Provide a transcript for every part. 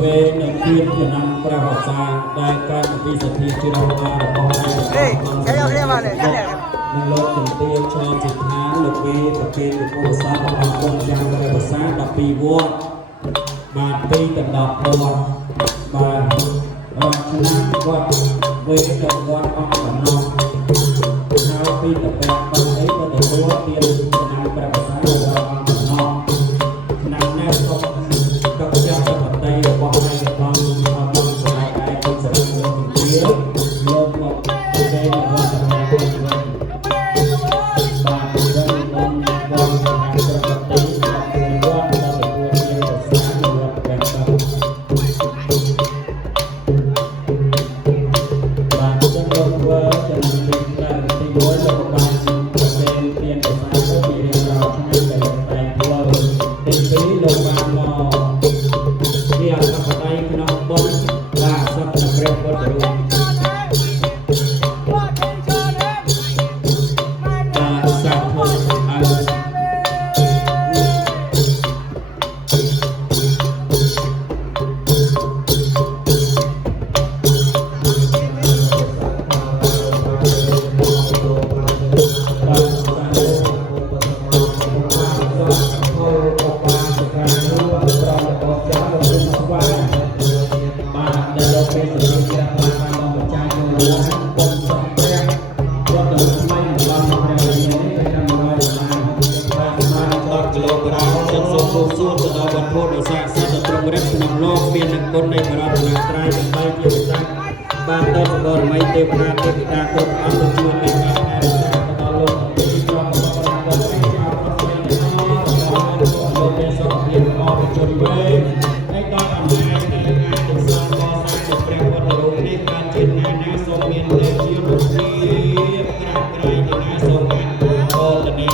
វេនៅពីចំណាំព្រះវស្សាដែលកើតពីសទ្ធាជ្រៅរបស់នៅលោកជំទាវឆ្លងសិដ្ឋាលោកពីប្រគេនលោកពោធិសត្វរបស់គុណយ៉ាងព្រះវស្សា12វត្តបាទពីដណ្ដប់វត្តបាទឆ្នាំវត្តវេទៅវត្តអង្គដំណោះហើយពីតពេកបានអីក៏ទទួលទានឆ្នាំព្រះវស្សារបស់អង្គដំណោះឆ្នាំនេះក៏ក៏យ៉ាងប្រតិរបស់ឯកឧត្តមអង្គស្រីឯកគុណសរិទ្ធលោកជំទាវលោកមកប្រគេនវត្តរបស់គុណវិញបាទដល់ដល់វត្តព្រះប្រតិរបស់វត្តដល់ទទួលទានប្រសាទនៅវត្តព្រះបាទចឹងលោកធ្វើចំណាំនេះតែទី1លោកបានប្រគេនទានប្រសាទទៅរៀងរាល់ថ្ងៃដែលលោកតែងធ្វើទី2លោកបានមកជាអធិបតីក្នុងបុណ្យបាទសព្វព្រះពុទ្ធរូបសាធុអើបានដល់បរមីទេវតាទេវតាគ្រប់អង្គទៅជួយឲ្យការថែរក្សាដល់លោកទីក្រុងរបស់ព្រះអង្គឲ្យលោកមានសុខភាពល្អប្រជុំវែងហើយដល់អំណាចនៃការកសាងកសាងព្រះពុទ្ធរូបនេះបានជាណានាសូមមានទេជារូបភាពក្រាបក្រៃណាសូមបានបោតនី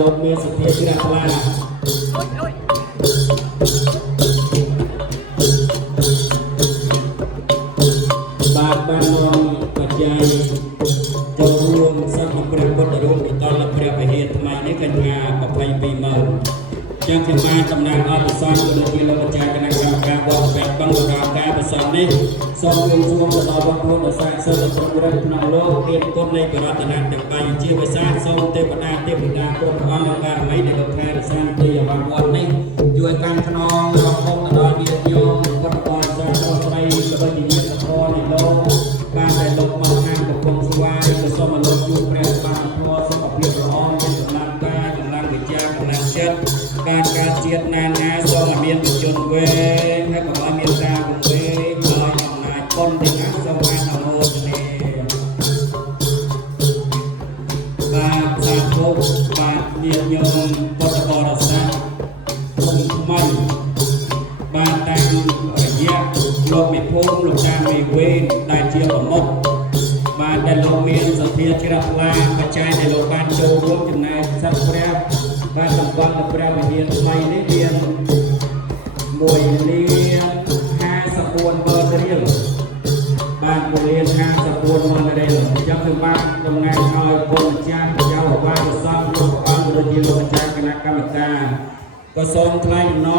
លោកមានសទ្ធាជ្រះថ្លាបាទបាននាំបច្ច័យចូលរួមសក្ការៈព្រះពុទ្ធរូបដល់ព្រះវិហារថ្មីនេះកញ្ញា220000 ចាំខ្ញុំបានតំណាងអបអរសាទរទៅលើលោកអាចារ្យគណៈកម្មការវត្តបែបបឹងបដការប្រសងនេះសូមគង់ជួបទៅដល់វត្តរួមដ៏ស័ក្តិសិទ្ធិគ្រប់គ្រងក្នុងលោកមានគុណនៃបរតនៈទាំងបាយជាភាសាសូមទេវតាគ្រប់ព្រះអង្គការមីដែលលោកខែរសាទីអវវត្តនេះជួយកាន់ខ្នងរកគុំទៅដល់ញាតិញោមពុទ្ធបរិស័ទដល់ស្រីក៏ដូចជាញាតិធម៌នៃលោកបានតែលោកមកខាងកំពង់ស្វាយក៏សូមឲ្យលោកជួបព្រះបានធម៌សុខភាពល្អមានកម្លាំងកាយកម្លាំងវិជ្ជាកម្លាំងចិត្តការកើតជាតិណានណាសូមឲ្យមានវិជនវែងហើយកុំឲ្យមានការវង្វេងដោយអំណាចបុណ្យទាំងអស់សូមបានអនុមោទនាបាទសាធុបាទញាតិញោមពុទ្ធបរិស័ទគុំថ្មីបានតាមរយៈលោកមេភូមិលោកតាមេវេនដែលជាប្រមុខបានដែលលោកមានសទ្ធាជ្រះថ្លាបច្ច័យដែលលោកបានចូលរួមចំណែកសត្វព្រះបានសម្បត្តិដល់ព្រះវិហារថ្មីនេះមាន1លាន54ម៉ឺនរៀលបាន1លាន54ម៉ឺនរៀលអញ្ចឹងគឺបានតំណាងឲ្យគុណចាស់ចៅអវាយសពលោកអង្គដូចជាលោកអាចារ្យគណៈកម្មការក៏សូមថ្លែងអំណរ